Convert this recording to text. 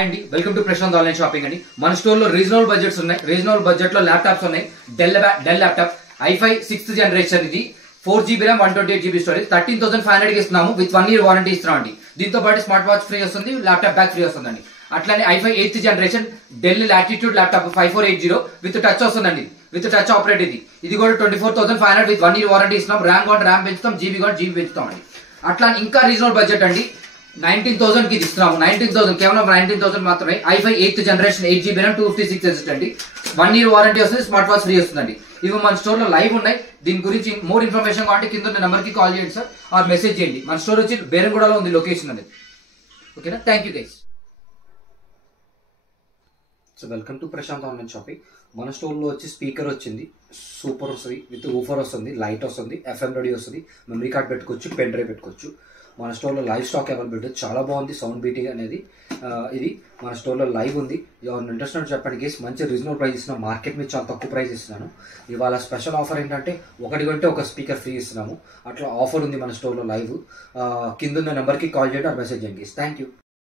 అండి welcome to Prashant online shopping అండి. మన స్టోర్ లో రీజనబుల్ బడ్జెట్స్ ఉన్నాయి. రీజనబుల్ బడ్జెట్ లో ల్యాప్టాప్స్ ఉన్నాయి. Dell laptop i5 6th generation, ఇది 4GB RAM 128GB స్టోరేజ్ 13,500 ఇస్తున్నాము. విత్ 1 year వారంటీ ఇస్తున్నాం అండి. దీంతో పాటు స్మార్ట్ వాచ్ ఫ్రీ వస్తుంది, ల్యాప్టాప్ బ్యాగ్ ఫ్రీ వస్తుందండి. అట్లానే i5 8th generation del latitude laptop 5480 with touch వస్తుందండి. విత్ టచ్ ఆపరేట్ ఇది కూడా 24,500 విత్ 1 year వారంటీ ఇస్తున్నాం. ర్యామ్ పెంచుతాం, జీబీ పెంచుతాం అండి. అట్లా ఇంకా రీజనబుల్ బడ్జెట్ అండి. 19,000 కి ఇస్తున్నాము. 19,000 కేవలం 19,000 మాత్రమే. i5 8th generation 8GB RAM 256 అండి. 1 year వారంటీ వస్తుంది, స్మార్ట్ వాచ్ ఫ్రీ వస్తుందండి. ఇవి మన స్టోర్ లో లైవ్ ఉన్నాయి. దీని గురించి మోర్ ఇన్ఫర్మేషన్ కావాలంటే కింద నెంబర్ కి కాల్ చేయండి సార్, ఆర్ మెసేజ్ చేయండి. మన స్టోర్ వచ్చి బేరంగూడలో ఉంది లొకేషన్ అనేది. ఓకేనా, thank you guys. So welcome to Prashant online shopping. మన స్టోర్లో వచ్చి స్పీకర్ వచ్చింది, సూపర్ వస్తుంది, విత్ ఊఫర్ వస్తుంది, లైట్ వస్తుంది, FM రెడీ వస్తుంది, మెమరీ కార్డ్ పెట్టుకోవచ్చు, పెన్ డ్రైవ్ పెట్టుకోవచ్చు. మన స్టోర్లో లైవ్ స్టాక్ అవైలబిలిటీ చాలా బాగుంది. సౌండ్ బీటింగ్ అనేది ఇది మన స్టోర్లో లైవ్ ఉంది. ఎవరు ఇంట్రెస్ట్ అని చెప్పండి గేస్, మంచి రీజనబుల్ ప్రైస్ ఇస్తున్నాను. మార్కెట్ మీద చాలా తక్కువ ప్రైస్ ఇస్తున్నాను. ఇవాళ స్పెషల్ ఆఫర్ ఏంటంటే ఒకటి కొంటే ఒక స్పీకర్ ఫ్రీ ఇస్తున్నాము. అట్లా ఆఫర్ ఉంది మన స్టోర్లో లైవ్. కింద ఉన్న నెంబర్కి కాల్ చేయండి, మెసేజ్ చేయండి గేస్. Thank you.